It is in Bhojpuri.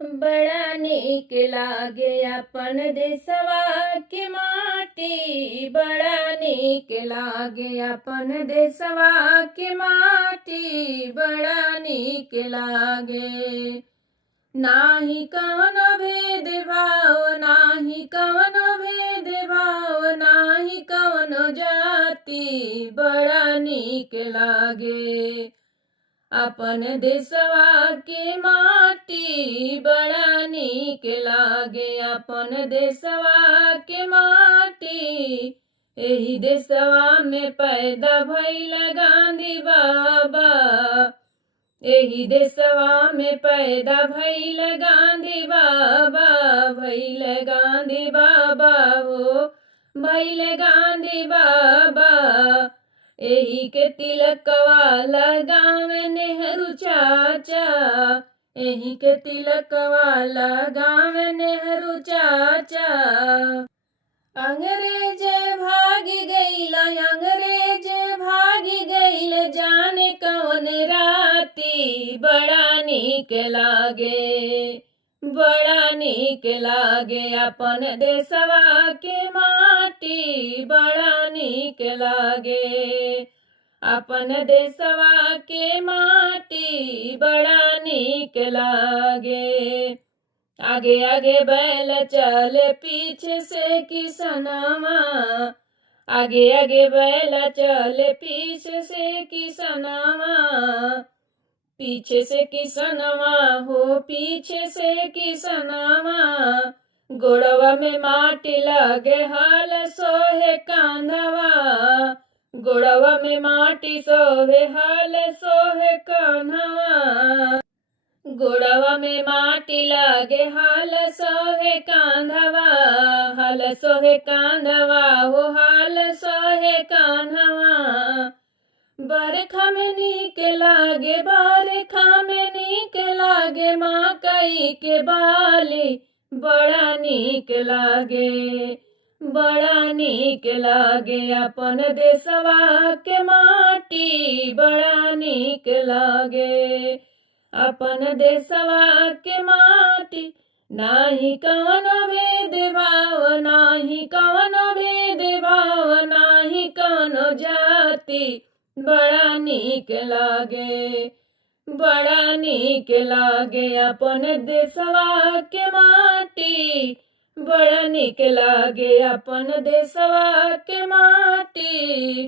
बड़ा नीक लागे अपन देशवा के माटी, बड़ा नीक लागे अपन देशवा के माटी, बड़ा नीक लागे। नाही कवन भेद भाव, नाही कवन भेद भाव, नाही कवन जाति, बड़ा नीक लागे। अपन देशवा के माटी बड़ा नीक लागे, अपन देशवा के माटी। एही देशवा में पैदा भइल गांधी बाबा, एही देशवा में पैदा भइल गांधी बाबा, भइल गांधी बाबा हो, भइल गांधी बाबा। एही के तिलकवा लगावे नेहरू चाचा, एही के तिलकवा लगावे नेहरू चाचा। अंग्रेज भागी गईला, अंग्रेज भागी गईल, जाने कौन राती, बड़ा नीक लागे, बड़ा नीक लागे अपन देशवा के माटी, बड़ा नीक लागे। अपन देशवा के माटी बड़ा नीक लागे। आगे आगे बैल चले पीछे से किसनवा, आगे आगे बैल चले पीछे से किसनवा, पीछे से किसनवा हो, पीछे से किसनवा। गोड़वा में माटी लगे हाल सोहे कांधवा, गोड़वा में माटी सोहे हाल सोहे कांधवा। गोड़वा में माटी लगे हाल सोहे कांधवा, हाल सोहे कांधवा हो, हाल सोहे कांधवा। बरखा में नीक लागे, बरखा में नीक लागे, मकई के बाली, बड़ा नीक लागे, बड़ा नीक लागे। अपन देशवा के माटी बड़ा नीक लागे, अपन देशवा के माटी। नाही कवन भेद भाव, नाही कवन भेद भाव, नाही कवन जाति, बड़ा नीक लागे, बड़ा नीक लागे। अपन देशवा के माटी बड़ा नीक लागे, अपन देशवा के माटी।